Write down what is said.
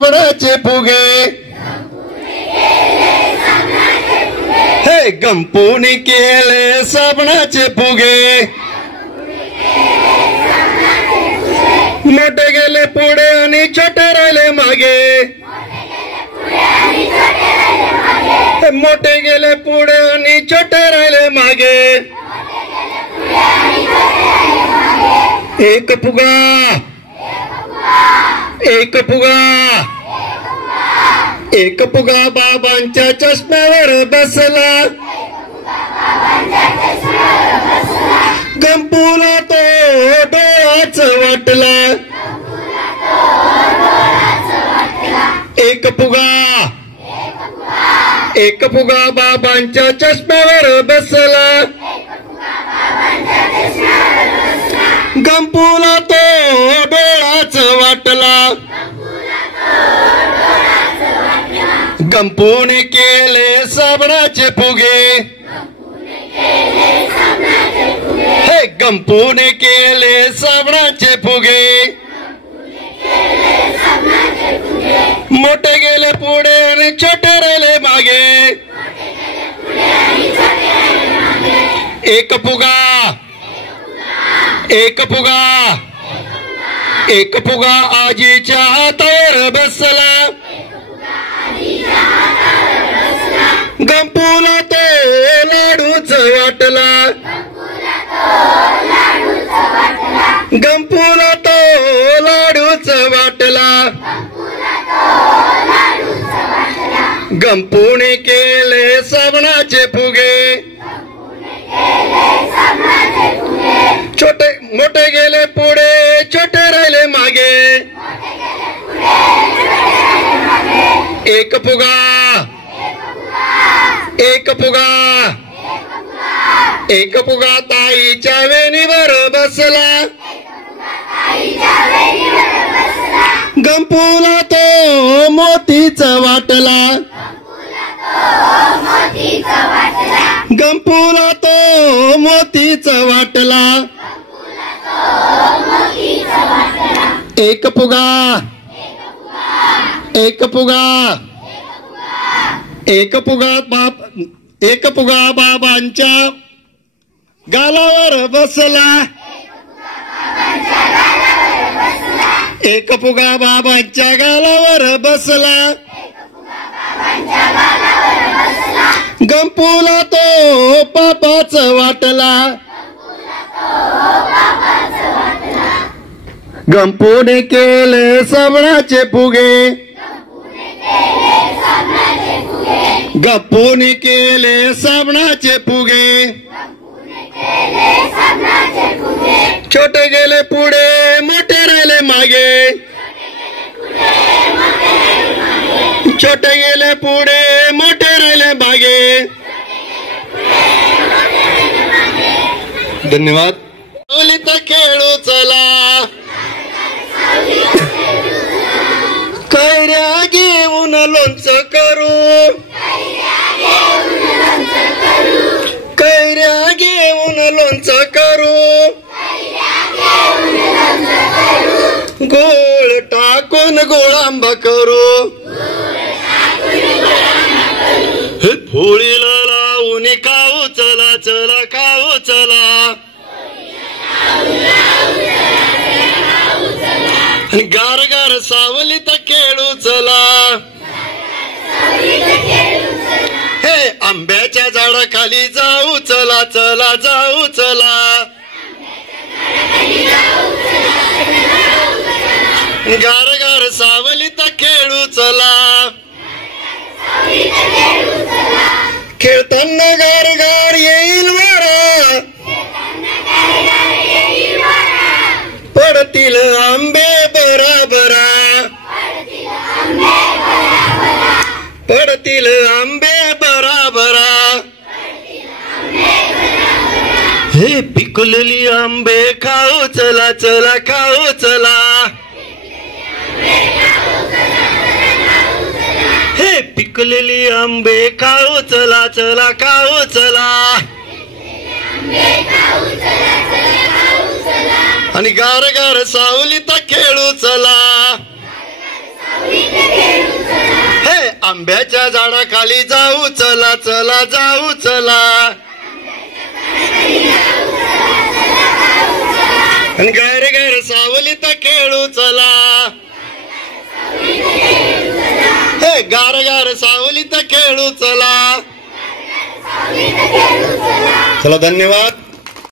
साबणाचे फुगे हे गंपूने केले साबणाचे फुगे मोठे गेले पुढे आणि छोटे राहिले मागे मोठे गेले पुढे आणि छोटे राहिले मागे एक फुगा एक फुगा एक फुगा बाबांच्या चष्म्यावर बसला गंपूला तो डोळाच वाटला एक फुगा बाबांच्या चष्म्यावर बसला गंपूला तो डोळाच वाटला गंपूने केले साबणाचे फुगे हे गंपूने केले साबणाचे फुगे मोठे गेले पुढे आणि छोटे राहिले मागे एक फुगा एक फुगा एक फुगा आजीच्या हातावर बसला गंपूला तो लाडूच वाटला गंपूला तो लाडूच वाटला गंपूने केले साबणाचे फुगे छोटे मोठे गेले पुढे छोटे राहिले मागे एक फुगा एक फुगा एक फुगा ताईच्या वेणीवर बसला गंपूला तो मोतीच वाटला गंपूला तो मोतीच वाटला एक फुगा एक फुगा एक फुगा बाबांच्या गालावर बसला एक फुगा बाबांच्या गालावर बसला गंपूला तो पापाच वाटला गंपूने केले साबणाचे फुगे गंपूने केले साबणाचे फुगे छोटे गेले पुढे मोठे राहिले मागे छोटे गेले पुढे मोठे राहिले मागे धन्यवाद सावलीत खेळू चला कैऱ्या घेऊन लोणचं करू कैऱ्या घेऊन लोणचं करू गोळ टाकून गोळांबा करू हे पोळीला लावून खाऊ चला चला खाऊ चला गार गार सावलीत खेळू चला हे आंब्याच्या झाडाखाली जाऊ चला चला जाऊ चला गार गार सावलीत खेळू चला खेळताना गार गार येईल वारा पडतील आंबे बराबरा पडतील आंबे बराबरा हे पिकलेली आंबे खाऊ चला चला खाऊ चला हे पिकलेली आंबे खाऊ चला चला खाऊ चला आणि गार गार सावलीत खेळू चला हे आंब्याच्या झाडाखाली जाऊ चला चला जाऊ चला आणि गार गार सावलीत खेळू चला हे गार गार सावलीत खेळू चला चला धन्यवाद.